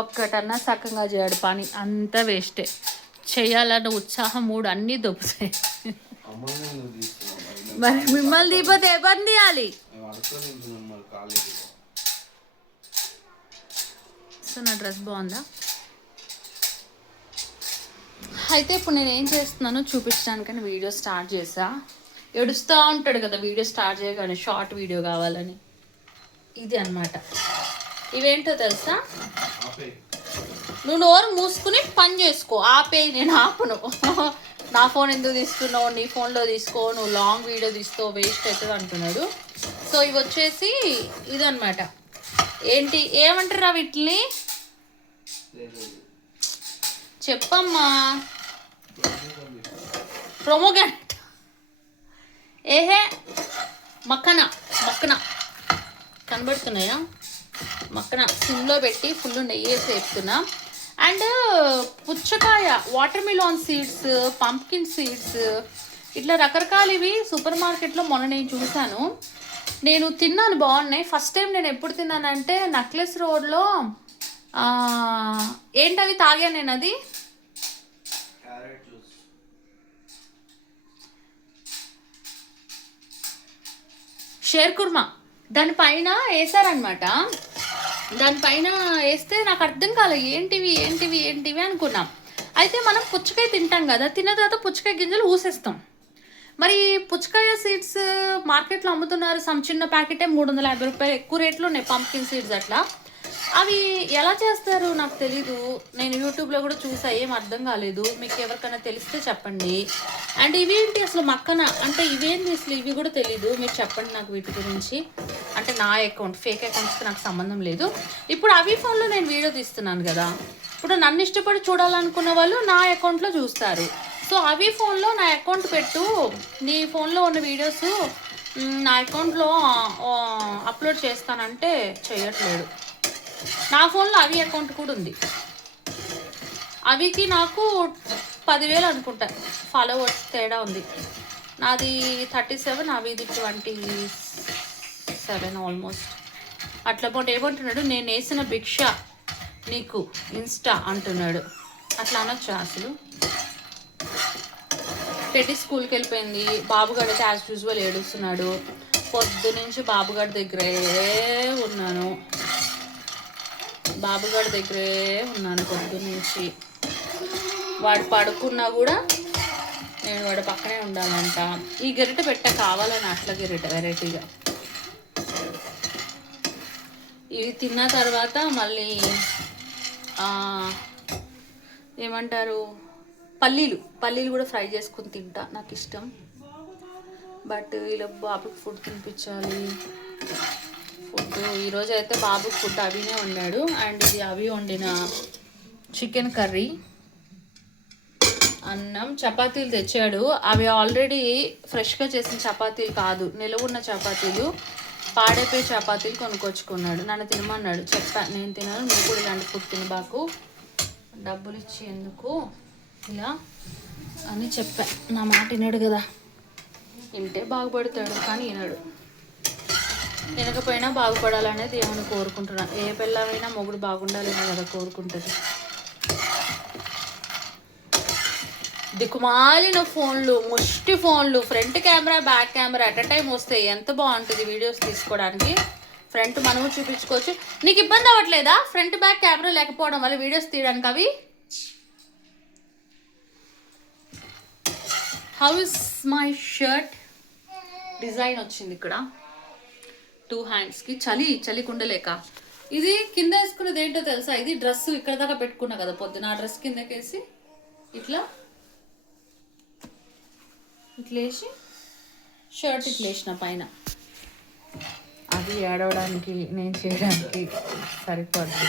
ఒక్కటన్నా సక్కంగా చేయడు పని, అంతా వేస్టే. చేయాలన్న ఉత్సాహం మూడు అన్నీ దొబ్బుతాయి. మరి మిమ్మల్ని దీపోతే ఏ పని తీయాలి? సో నా డ్రెస్ బాగుందా? అయితే ఇప్పుడు నేను ఏం చేస్తున్నానో చూపించడానికని వీడియో స్టార్ట్ చేసా. ఏడుస్తూ ఉంటాడు కదా వీడియో స్టార్ట్ చేయగానే, షార్ట్ వీడియో కావాలని. ఇది అన్నమాట. ఇవేంటో తెలుసా? నువ్వు నోరు మూసుకుని పని చేసుకో, ఆపే. నేను ఆపను. నా ఫోన్ ఎందుకు తీసుకున్నావు, నీ ఫోన్లో తీసుకో, నువ్వు లాంగ్ వీడియో తీస్తావు, వేస్ట్ అవుతుంది అంటున్నాడు. సో ఇవి వచ్చేసి ఇదన్నమాట. ఏంటి ఏమంటారా వీటిని? చెప్పమ్మా. ప్రొమోగెంట్. ఏహే మక్కన కనబడుతున్నాయా? మక్కన సిమ్లో పెట్టి ఫుల్ నెయ్యి వేసి వేస్తున్నా. అండ్ పుచ్చకాయ, watermelon seeds, pumpkin seeds, ఇట్లా రకరకాలు ఇవి సూపర్ మార్కెట్లో మొన్న నేను చూశాను. నేను తిన్నాను, బాగున్నాయి. ఫస్ట్ టైం నేను ఎప్పుడు తిన్నానంటే నక్లెస్ రోడ్లో. ఏంటవి తాగా నేను, అది షేర్ కుర్మా. దానిపైన వేసారనమాట. దానిపైన వేస్తే నాకు అర్థం కాలేదు ఏంటివి అనుకున్నాం. అయితే మనం పుచ్చకాయ తింటాం కదా, తిన్న తర్వాత పుచ్చకాయ గింజలు ఊసేస్తాం. మరి పుచ్చకాయ సీడ్స్ మార్కెట్లో అమ్ముతున్నారు. సమ్ చిన్న ప్యాకెటే 350 రూపాయలు, ఎక్కువ రేట్లు ఉన్నాయి పంప్కిన్ సీడ్స్ అట్లా. అవి ఎలా చేస్తారు నాకు తెలీదు. నేను యూట్యూబ్లో కూడా చూసా, ఏం అర్థం కాలేదు. మీకు ఎవరికైనా తెలిస్తే చెప్పండి. అండ్ ఇవేంటి అసలు మక్కన అంటే ఇవేంటి అసలు, ఇవి కూడా తెలీదు. మీరు చెప్పండి నాకు వీటి గురించి. అంటే నా అకౌంట్, ఫేక్ అకౌంట్స్కి నాకు సంబంధం లేదు. ఇప్పుడు అవి ఫోన్లో నేను వీడియో తీస్తున్నాను కదా, ఇప్పుడు నన్ను ఇష్టపడి చూడాలనుకున్న వాళ్ళు నా అకౌంట్లో చూస్తారు. సో అవి ఫోన్లో నా అకౌంట్ పెట్టు, నీ ఫోన్లో ఉన్న వీడియోస్ నా అకౌంట్లో అప్లోడ్ చేస్తానంటే చేయట్లేడు. నా ఫోన్లో అవి అకౌంట్ కూడా ఉంది. అవికి నాకు 10,000 అనుకుంటా ఫాలోవర్స్ తేడా ఉంది. నాది 37, అవిది 27 ఆల్మోస్ట్. అట్లా పోటీ ఏమంటున్నాడు, నేను వేసిన భిక్ష నీకు ఇన్స్టా అంటున్నాడు. అట్లా అనొచ్చా అసలు? టెడ్డీ స్కూల్కి వెళ్ళిపోయింది. బాబుగాడు అయితే యాజ్ యూజువల్ ఏడుస్తున్నాడు. పొద్దు నుంచి బాబుగాడి దగ్గరే ఉన్నాను పొద్దు నుంచి. వాడు పడుకున్నా కూడా నేను వాడు పక్కనే ఉండాలంట. ఈ గరిటె పెట్ట కావాలని అట్లా గరిటె వెరైటీగా. ఇవి తిన్న తర్వాత మళ్ళీ ఏమంటారు, పల్లీలు కూడా ఫ్రై చేసుకుని తింటా, నాకు ఇష్టం. బట్ ఇలా బాబుకి ఫుడ్ తినిపించాలి. ఫుడ్ ఈరోజు అయితే బాబుకి ఫుడ్ అవినే వండాడు. అండ్ ఇది అవి వండిన చికెన్ కర్రీ, అన్నం, చపాతీలు తెచ్చాడు. అవి ఆల్రెడీ ఫ్రెష్గా చేసిన చపాతీలు కాదు, నిలవున్న చపాతీలు, పాడైపోయే చపాతీలు కొనుక్కొచ్చుకున్నాడు. నన్ను తినమన్నాడు. చెప్పా నేను తినను, నువ్వు కూడా ఇలాంటి ఫుడ్ తినబాకు, డబ్బులు ఇచ్చి ఎందుకు ఇలా అని చెప్పా. నా మాట వినాడు కదా, వింటే బాగుపడతాడు కానీ వినడు. వినకపోయినా బాగుపడాలనేది ఏమని కోరుకుంటున్నాను. ఏ పిల్లమైనా మొగుడు బాగుండాలనే కదా కోరుకుంటుంది. దిక్కుమాలిన ఫోన్లు, ముష్టి ఫోన్లు, front camera back camera at time వస్తే ఎంత బాగుంటుంది వీడియోస్ తీసుకోవడానికి. ఫ్రంట్ మనము చూపించుకోవచ్చు. నీకు ఇబ్బంది అవ్వట్లేదా ఫ్రంట్ బ్యాక్ కెమెరా లేకపోవడం వల్ల వీడియోస్ తీయడానికి? అవి how is my shirt design వచ్చింది ఇక్కడ 2 హ్యాండ్స్కి. చలి కుండలేక. ఇది కింద వేసుకున్నది ఏంటో తెలుసా? ఇది డ్రెస్ ఇక్కడ దాకా పెట్టుకున్నా కదా పొద్దున, ఆ డ్రెస్ కిందకేసి ఇట్లా వేసి షర్ట్ ఇట్లా వేసిన పైన. అది ఏడవడానికి నేను చేయడానికి సరిపోద్ది.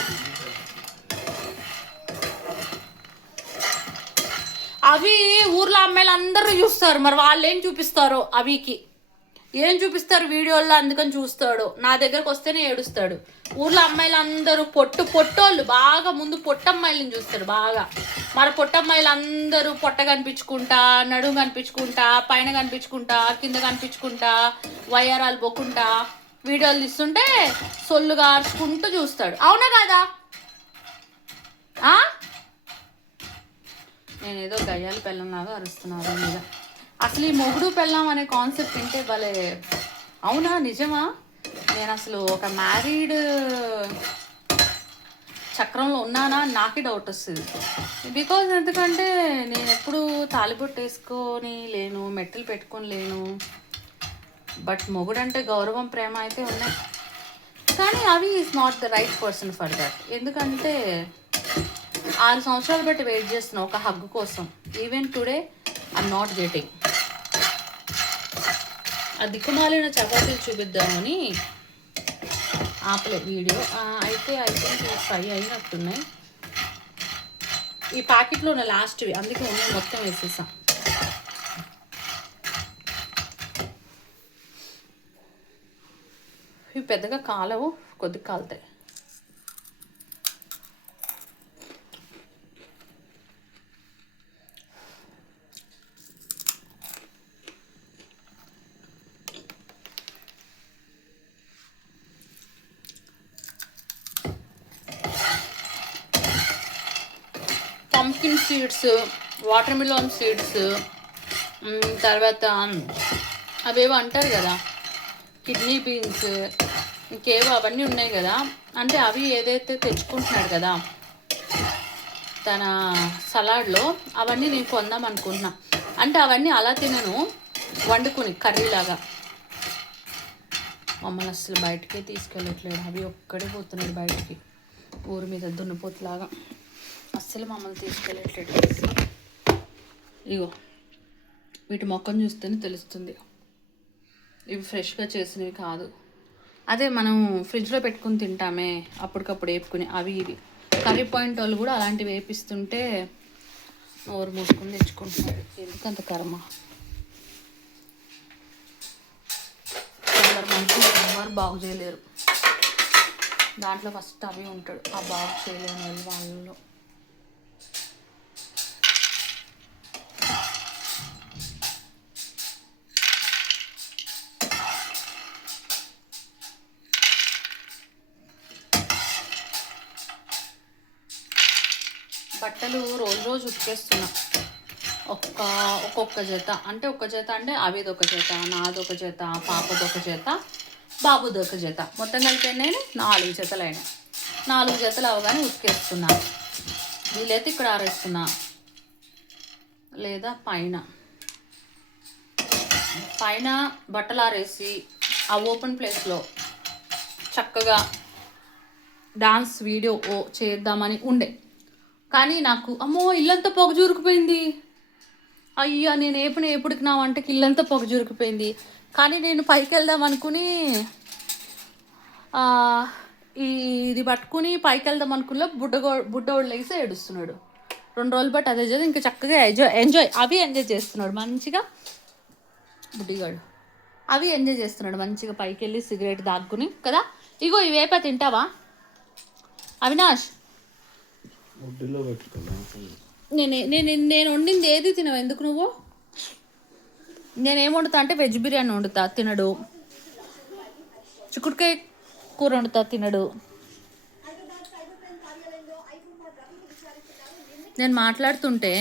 అవి ఊర్లో అమ్మాయిలు అందరూ చూస్తారు, మరి వాళ్ళు ఏం చూపిస్తారో, అవికి ఏం చూపిస్తారు వీడియోల్లో, అందుకని చూస్తాడు. నా దగ్గరకు వస్తేనే ఏడుస్తాడు. ఊర్లో అమ్మాయిలు అందరూ పొట్టోళ్ళు బాగా ముందు పొట్టమ్మాయిలను చూస్తారు బాగా. మరి పొట్టమ్మాయిలు అందరూ పొట్ట కనిపించుకుంటా, నడుము కనిపించుకుంటా, పైన కనిపించుకుంటా, కింద కనిపించుకుంటా, వయ్యారాలు బొక్కుంటా వీడియోలు తీస్తుంటే సొల్లుగా అరుచుకుంటూ చూస్తాడు. అవునా కదా? నేనేదో గయ్యాలి పెళ్ళంలాగా అరుస్తున్నాను మీద. అసలు ఈ మొగుడు పెళ్ళాం అనే కాన్సెప్ట్ వింటే భలే, అవునా నిజమా? నేను అసలు ఒక మ్యారీడ్ చక్రంలో ఉన్నానా అని నాకే డౌట్ వస్తుంది. బికాజ్ ఎందుకంటే నేను ఎప్పుడు తాలిబొట్టు వేసుకొని లేను, మెట్టలు పెట్టుకొని లేను. బట్ మొగుడంటే గౌరవం, ప్రేమ అయితే ఉన్నాయి. కానీ అవి is not the right person for that. ఎందుకంటే 6 సంవత్సరాలు బట్టి వెయిట్ చేస్తున్నా ఒక హగ్ కోసం. Even today I'm not getting. ఆ దిక్కుమాలిన చపాతీలు చూపిద్దామని ఆపలే వీడియో. అయితే ఫ్రై అయినట్టున్నాయి. ఈ ప్యాకెట్లో ఉన్న లాస్ట్వి, అందుకే ఉన్నాయి మొత్తం వేసేసాం. ఇవి పెద్దగా కాలవు, కొద్దిగా కాలుతాయి. Pumpkin seeds, watermelon seeds, తర్వాత అవేవో అంటారు కదా కిడ్నీ బీన్స్, ఇంకేవో అవన్నీ ఉన్నాయి కదా. అంటే అవి ఏదైతే తెచ్చుకుంటున్నాడు కదా తన సలాడ్లో, అవన్నీ నేను కొందాం అనుకుంటున్నా. అంటే అవన్నీ అలా తినను, వండుకుని కర్రీలాగా. మమ్మల్ని అసలు బయటకే తీసుకెళ్ళట్లేదు. అవి ఒక్కడే పోతున్నాడు బయటికి, ఊరి మీద దున్నపోతులాగా. అస్సలు మమ్మల్ని తీసుకెళ్ళట్లేదు. ఇగో వీటి మొక్కను చూస్తేనే తెలుస్తుంది, ఇవి ఫ్రెష్గా చేసినవి కాదు. అదే మనం ఫ్రిడ్జ్లో పెట్టుకుని తింటామే అప్పటికప్పుడు వేపుకుని, అవి ఇవి. కర్రీ పాయింట్ వాళ్ళు కూడా అలాంటివి వేపిస్తుంటే నోరు మూసుకొని తెచ్చుకుంటున్నారు. ఎందుకంత కర్మ. కొందరు మనుషులు ఎవరు బాగు చేయలేరు. దాంట్లో ఫస్ట్ అవి ఉంటాడు, ఆ బాగు చేయలేని వాళ్ళలో. బట్టలు రోజు ఉతికేస్తున్నా. ఒక్కొక్క జత అంటే అవిది ఒక జత, నాది ఒక జత, పాపది ఒక జత, బాబుది ఒక జత. మొత్తం కలిపి నేను 4 జతలు అయినా. 4 జతలు అవగానే ఉతికేస్తున్నా. వీలైతే ఇక్కడ ఆరేస్తున్నా, లేదా పైన బట్టలు ఆరేసి ఆ ఓపెన్ ప్లేస్లో చక్కగా డాన్స్ వీడియో చేద్దామని ఉండే. కానీ నాకు అమ్మో ఇల్లంతా పొగ జూరుకుపోయింది. అయ్యా నేను ఎప్పుడుకి నా వంటకి ఇల్లంతా పొగ జూరుకుపోయింది. కానీ నేను పైకి వెళ్దాం అనుకుని ఇది పట్టుకుని పైకి వెళ్దాం అనుకున్నా. బుడ్డోడు లేసి ఏడుస్తున్నాడు. 2 రోజులు బట్టి అదే చేసి ఇంకా చక్కగా ఎంజాయ్ చేస్తున్నాడు మంచిగా. బుడ్డిగాడు అవి ఎంజాయ్ చేస్తున్నాడు మంచిగా, పైకి వెళ్ళి సిగరెట్ దాక్కుని కదా. ఇగో ఇవేపా తింటావా అవినాష్? నేను వండింది ఏది తినవు ఎందుకు నువ్వు? నేనేం వండుతా అంటే వెజ్ బిర్యానీ వండుతా, తినడు. చిక్కుడుకాయ కూర వండుతా, తినడు. నేను మాట్లాడుతుంటే